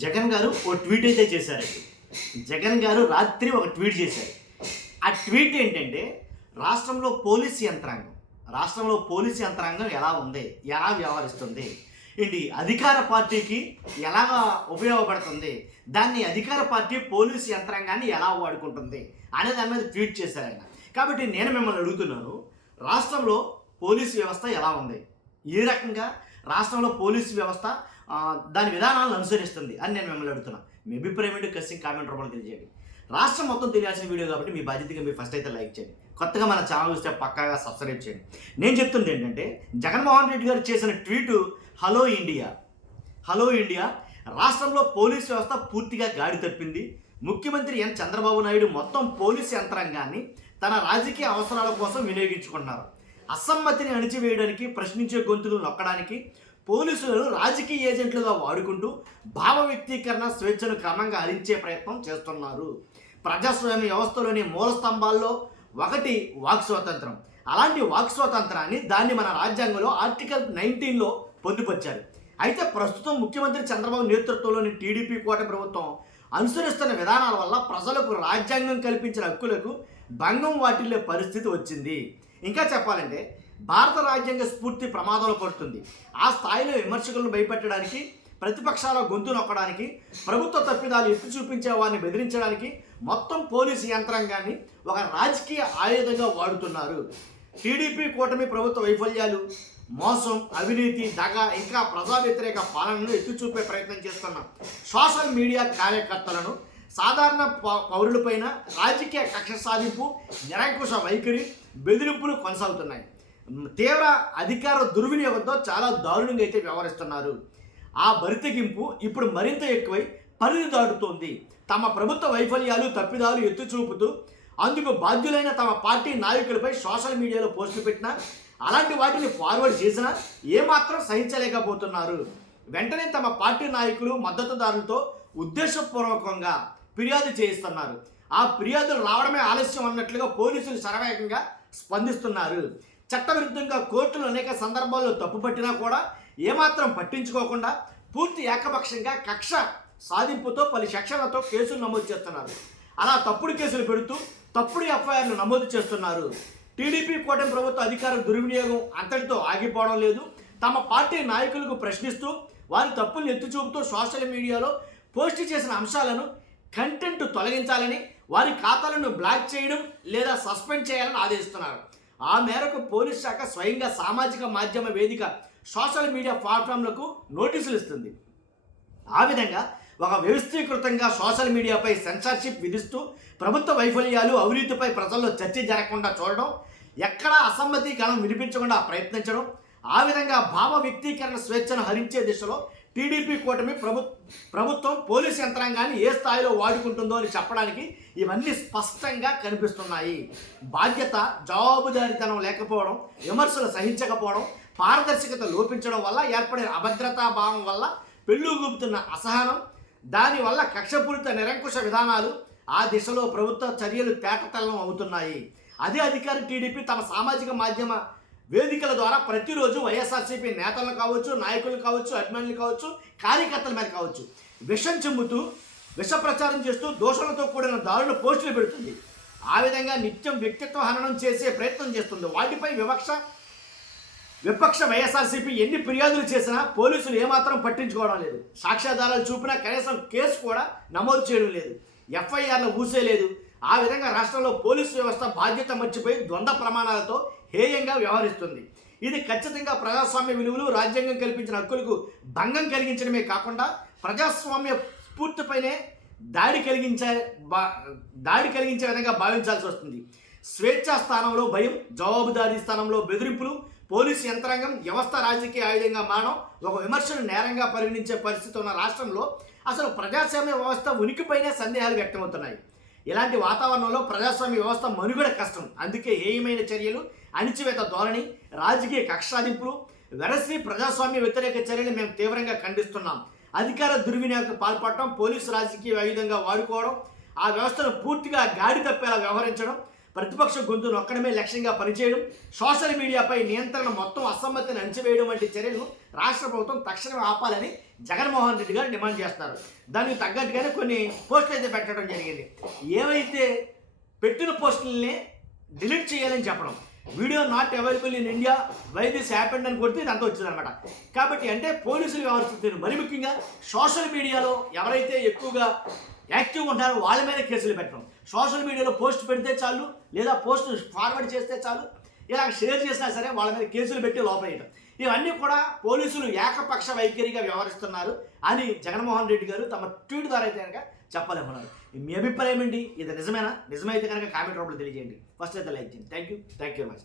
జగన్ గారు ఓ ట్వీట్ అయితే చేశారండి. జగన్ గారు రాత్రి ఒక ట్వీట్ చేశారు. ఆ ట్వీట్ ఏంటంటే రాష్ట్రంలో పోలీస్ యంత్రాంగం ఎలా ఉంది, ఎలా వ్యవహరిస్తుంది, ఏంటి అధికార పార్టీకి ఎలాగా ఉపయోగపడుతుంది, దాన్ని అధికార పార్టీ పోలీసు యంత్రాంగాన్ని ఎలా వాడుకుంటుంది అనే దాని మీద ట్వీట్ చేశారు ఆయన. కాబట్టి నేను మిమ్మల్ని అడుగుతున్నాను, రాష్ట్రంలో పోలీసు వ్యవస్థ ఎలా ఉంది, ఏ రకంగా రాష్ట్రంలో పోలీసు వ్యవస్థ దాని విధానాలను అనుసరిస్తుంది అని నేను మిమ్మల్ని అడుగుతున్నాను. మీ అభిప్రాయం ఏంటి ఖచ్చితంగా కామెంట్ రూపంలో తెలియజేయండి. రాష్ట్రం మొత్తం తెలియాల్సిన వీడియో కాబట్టి మీ బాధ్యతగా మీరు ఫస్ట్ అయితే లైక్ చేయండి. కొత్తగా మన ఛానల్ చూస్తే పక్కాగా సబ్స్క్రైబ్ చేయండి. నేను చెప్తుంది ఏంటంటే, జగన్మోహన్ రెడ్డి గారు చేసిన ట్వీటు హలో ఇండియా రాష్ట్రంలో పోలీస్ వ్యవస్థ పూర్తిగా గాడి తప్పింది. ముఖ్యమంత్రి ఎన్ చంద్రబాబు నాయుడు మొత్తం పోలీస్ యంత్రాంగాన్ని తన రాజకీయ అవసరాల కోసం వినియోగించుకుంటున్నారు. అసమ్మతిని అణిచివేయడానికి, ప్రశ్నించే గొంతులు నొక్కడానికి పోలీసులను రాజకీయ ఏజెంట్లుగా వాడుకుంటూ భావ వ్యక్తీకరణ స్వేచ్ఛను క్రమంగా హరించే ప్రయత్నం చేస్తున్నారు. ప్రజాస్వామ్య వ్యవస్థలోని మూల స్తంభాల్లో ఒకటి వాక్ స్వాతంత్రం. అలాంటి వాక్ స్వాతంత్రాన్ని మన రాజ్యాంగంలో ఆర్టికల్ 19లో పొందుపరిచారు. అయితే ప్రస్తుతం ముఖ్యమంత్రి చంద్రబాబు నేతృత్వంలోని టీడీపీ కూటమి ప్రభుత్వం అనుసరిస్తున్న విధానాల వల్ల ప్రజలకు రాజ్యాంగం కల్పించిన హక్కులకు భంగం వాటిల్లే పరిస్థితి వచ్చింది. ఇంకా చెప్పాలంటే భారత రాజ్యాంగ స్ఫూర్తి ప్రమాదంలో పడుతుంది. ఆ స్థాయిలో విమర్శకులను భయపెట్టడానికి, ప్రతిపక్షాల గొంతు నొక్కడానికి, ప్రభుత్వ తప్పిదాలు ఎత్తి చూపించే వారిని బెదిరించడానికి మొత్తం పోలీసు యంత్రాంగాన్ని ఒక రాజకీయ ఆయుధంగా వాడుతున్నారు. టీడీపీ కూటమి ప్రభుత్వ వైఫల్యాలు, మోసం, అవినీతి, దగ, ఇంకా ప్రజా వ్యతిరేక పాలనను ఎత్తి చూపే ప్రయత్నం చేస్తున్న సోషల్ మీడియా కార్యకర్తలను, సాధారణ పౌరులపైన రాజకీయ కక్ష సాధింపు, నిరంకుశ వైఖరి, బెదిరింపులు కొనసాగుతున్నాయి. తీవ్ర అధికార దుర్వినియోగంతో చాలా దారుణంగా అయితే వ్యవహరిస్తున్నారు. ఆ బరితెగింపు ఇప్పుడు మరింత ఎక్కువై పరిధి దాటుతోంది. తమ ప్రభుత్వ వైఫల్యాలు, తప్పిదాలు ఎత్తి చూపుతూ అందుకు బాధ్యులైన తమ పార్టీ నాయకులపై సోషల్ మీడియాలో పోస్టులు పెట్టినా, అలాంటి వాటిని ఫార్వర్డ్ చేసినా ఏమాత్రం సహించలేకపోతున్నారు. వెంటనే తమ పార్టీ నాయకులు, మద్దతుదారులతో ఉద్దేశపూర్వకంగా ఫిర్యాదు చేయిస్తున్నారు. ఆ ఫిర్యాదులు రావడమే ఆలస్యం అన్నట్లుగా పోలీసులు శరవేగంగా స్పందిస్తున్నారు. చట్టవిరుద్ధంగా కోర్టులు అనేక సందర్భాల్లో తప్పుపట్టినా కూడా ఏమాత్రం పట్టించుకోకుండా పూర్తి ఏకపక్షంగా కక్ష సాధింపుతో పలు సెక్షన్లతో కేసులు నమోదు చేస్తున్నారు. అలా తప్పుడు కేసులు పెడుతూ తప్పుడు ఎఫ్ఐఆర్లు నమోదు చేస్తున్నారు. టీడీపీ కూటమి ప్రభుత్వ అధికార దుర్వినియోగం అంతటితో ఆగిపోవడం లేదు. తమ పార్టీ నాయకులకు ప్రశ్నిస్తూ వారి తప్పులను ఎత్తి చూపుతూ సోషల్ మీడియాలో పోస్ట్ చేసిన అంశాలను కంటెంట్ తొలగించాలని, వారి ఖాతాలను బ్లాక్ చేయడం లేదా సస్పెండ్ చేయాలని ఆదేశిస్తున్నారు. ఆ మేరకు పోలీస్ శాఖ స్వయంగా సామాజిక మాధ్యమ వేదిక సోషల్ మీడియా ప్లాట్ఫామ్లకు నోటీసులు ఇస్తుంది. ఆ విధంగా ఒక వ్యవస్థీకృతంగా సోషల్ మీడియాపై సెన్సార్షిప్ విధిస్తూ ప్రభుత్వ వైఫల్యాలు, అవినీతిపై ప్రజల్లో చర్చ జరగకుండా చూడడం, ఎక్కడా అసమ్మతి గళం వినిపించకుండా ప్రయత్నించడం, ఆ విధంగా భావ వ్యక్తీకరణ స్వేచ్ఛను హరించే దిశలో టీడీపీ కూటమి ప్రభుత్వం పోలీసు యంత్రాంగాన్ని ఏ స్థాయిలో వాడుకుంటుందో అని చెప్పడానికి ఇవన్నీ స్పష్టంగా కనిపిస్తున్నాయి. బాధ్యత, జవాబుదారీతనం లేకపోవడం, విమర్శలు సహించకపోవడం, పారదర్శకత లోపించడం వల్ల ఏర్పడిన అభద్రతా భావం వల్ల పెళ్ళుగూపుతున్న అసహనం, దానివల్ల కక్షపూరిత నిరంకుశ విధానాలు, ఆ దిశలో ప్రభుత్వ చర్యలు తేటతెల్లం అవుతున్నాయి. అదే అధికార టీడీపీ తమ సామాజిక మాధ్యమ వేదికల ద్వారా ప్రతిరోజు వైఎస్ఆర్సీపీ నేతలను కావచ్చు, నాయకులు కావచ్చు, అభిమానులు కావచ్చు, కార్యకర్తల మీద కావచ్చు విషం చెమ్ముతూ, విష ప్రచారం చేస్తూ దోషులతో కూడిన దారుణ పోస్టులు పెడుతుంది. ఆ విధంగా నిత్యం వ్యక్తిత్వ హననం చేసే ప్రయత్నం చేస్తుంది. వాటిపై విపక్ష వైఎస్ఆర్సీపీ ఎన్ని ఫిర్యాదులు చేసినా పోలీసులు ఏమాత్రం పట్టించుకోవడం లేదు. సాక్ష్యాధారాలు చూపినా కనీసం కేసు కూడా నమోదు చేయడం లేదు. ఎఫ్ఐఆర్లు ఊసే లేదు. ఆ విధంగా రాష్ట్రంలో పోలీసు వ్యవస్థ బాధ్యత మర్చిపోయి ద్వంద్వ ప్రమాణాలతో హేయంగా వ్యవహరిస్తుంది. ఇది ఖచ్చితంగా ప్రజాస్వామ్య విలువలు, రాజ్యాంగం కల్పించిన హక్కులకు భంగం కలిగించడమే కాకుండా ప్రజాస్వామ్య స్ఫూర్తిపైనే దాడి కలిగించే విధంగా భావించాల్సి వస్తుంది. స్వేచ్ఛా స్థానంలో భయం, జవాబుదారీ స్థానంలో బెదిరింపులు, పోలీసు యంత్రాంగం వ్యవస్థ రాజకీయ ఆయుధంగా మారడం, ఒక విమర్శను నేరంగా పరిగణించే పరిస్థితి ఉన్న రాష్ట్రంలో అసలు ప్రజాస్వామ్య వ్యవస్థ ఉనికిపైనే సందేహాలు వ్యక్తమవుతున్నాయి. ఇలాంటి వాతావరణంలో ప్రజాస్వామ్య వ్యవస్థ మనుగడ కష్టం. అందుకే హేయమైన చర్యలు, అణిచివేత ధోరణి, రాజకీయ కక్ష సాధింపులు, వెరసి ప్రజాస్వామ్య వ్యతిరేక చర్యలు మేము తీవ్రంగా ఖండిస్తున్నాం. అధికార దుర్వినియోగం పాల్పడటం, పోలీసు రాజకీయ ఆయుధంగా వాడుకోవడం, ఆ వ్యవస్థను పూర్తిగా గాడి తప్పేలా వ్యవహరించడం, ప్రతిపక్ష గొంతు నొక్కడమే లక్ష్యంగా పనిచేయడం, సోషల్ మీడియాపై నియంత్రణ మొత్తం అసమ్మతిని అణిచివేయడం వంటి చర్యలను రాష్ట్ర ప్రభుత్వం తక్షణమే ఆపాలని జగన్మోహన్ రెడ్డి గారు డిమాండ్ చేస్తున్నారు. దానికి తగ్గట్టుగానే కొన్ని పోస్టులు అయితే పెట్టడం జరిగింది. ఏవైతే పెట్టిన పోస్టుల్ని డిలీట్ చేయాలని చెప్పడం, video not available in India why this happened అని కొడితే ఇదంతా వచ్చిందనమాట. కాబట్టి అంటే పోలీసులు వ్యవహరిస్తున్నారు. మరి ముఖ్యంగా సోషల్ మీడియాలో ఎవరైతే ఎక్కువగా యాక్టివ్గా ఉంటారో వాళ్ళ మీద కేసులు పెట్టడం. సోషల్ మీడియాలో పోస్ట్ పెడితే చాలు, లేదా పోస్ట్ ఫార్వర్డ్ చేస్తే చాలు, ఇలా షేర్ చేసినా సరే వాళ్ళ మీద కేసులు పెట్టి లోపలేయడం, ఇవన్నీ కూడా పోలీసులు ఏకపక్ష వైఖరిగా వ్యవహరిస్తున్నారు అని జగన్మోహన్ రెడ్డి గారు తమ ట్వీట్ ద్వారా అయితే కనుక చెప్పలేమన్నారు. మీ అభిప్రాయం ఏంటి? ఇది నిజమేనా? నిజమైతే కనుక కామెంట్ రూపంలో తెలియజేయండి. ఫస్ట్ అయితే లైక్ చేయండి. Thank you very much.